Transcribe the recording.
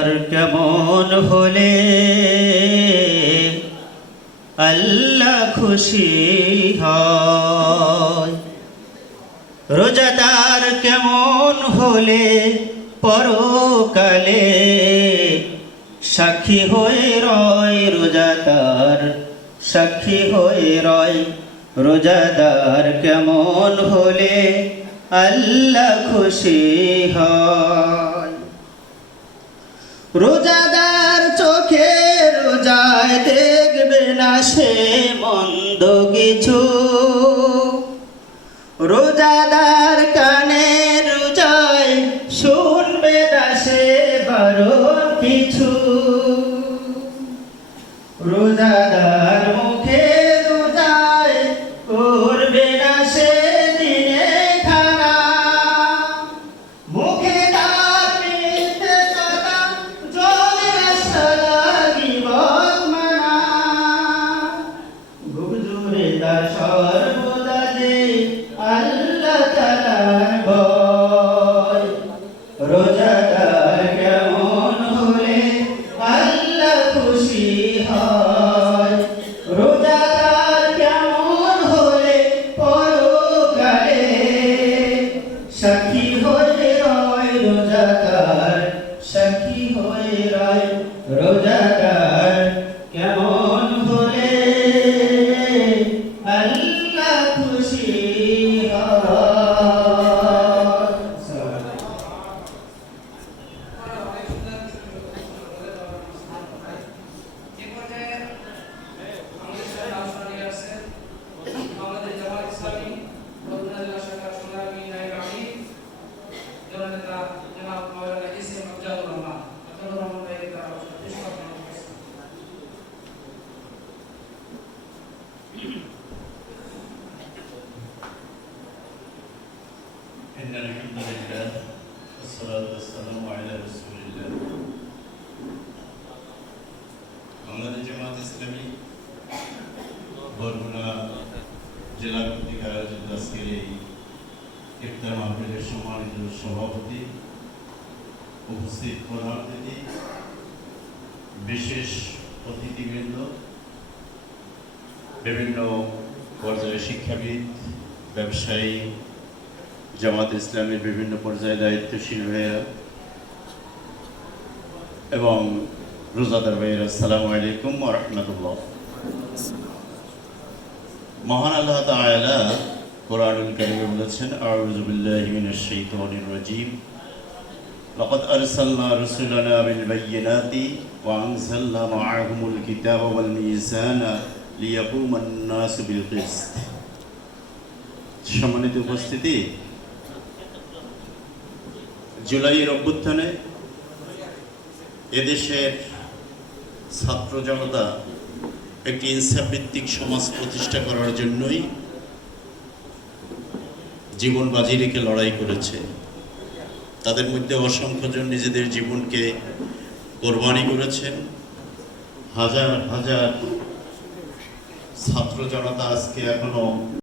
রোজাদার কেমন হলে আল্লাহ খুশি হয়। রোজাদার কেমন হলে পরকালে সাক্ষী হয়ে রয়। রোজাদার সাক্ষী হয়ে রয়। রোজাদার কেমন হলে আল্লাহ খুশি হয়। রোজাদার চোখে রোজায় দেখবে না সে মন্দ কিছু। রোজাদার কানে রোজায় শুনবে না সে বারণ কিছু। রোজাদার মুখে রোজায় করবে না সে দিনে খানা। মুখে তার মিথ্যে কথা জলে সারা গীবত মানা। বুক জুড়ে তার সর্বদা যে আল্লাহ তাআলার ভয়। রোজাদার কেমন হলে আল্লাহ খুশি হয়। রোজাদার কেমন হলে পরকালে সাক্ষী হয়ে রয়। রোজাদার সাক্ষী হয়ে রয়। রোজাদার কেমন হলে আল্লাহ খুশি হয়। إن الحمد لله والصلاة والسلام على رسول الله বাংলাদেশ জামাত ইসলামী বরগুনা জেলা কর্তৃক আয়োজিত আজকের এই ইফতার মাহফিলের সম্মানিত সভাপতি, উপস্থিত প্রধান অতিথি, বিশেষ অতিথিবৃন্দ, বিভিন্ন পর্যায়ে শিক্ষাবিদ, ব্যবসায়ী, জামাত ইসলামের বিভিন্ন পর্যায়ে দায়িত্বশীল ভাইয়েরা এবং রোজাদার ভাইয়েরা, আসসালামু আলাইকুম ওয়া রাহমাতুল্লাহ। মহান আল্লাহ তাআলা কোরআনুল কারীমে বলেছেন, আউযু বিল্লাহি মিনাশ শাইতানির রাজীম, লাকাদ আরসালনা রাসূলানা বিল বায়্যিনাতি ওয়া আনজালনা মা'আহুমুল কিতাবা ওয়াল মিজানা লিয়াকুমান নাসু বিল কিসত। সম্মানিত উপস্থিতি, জুলাইয়ের অভ্যুত্থানে এদেশের ছাত্র জনতা একটি ইনসাফ ভিত্তিক সমাজ প্রতিষ্ঠা করার জন্যই জীবন বাজি রেখে লড়াই করেছে। তাদের মধ্যে অসংখ্য জন নিজেদের জীবনকে কোরবানি করেছেন। হাজার হাজার ছাত্র জনতা আজকে এখনো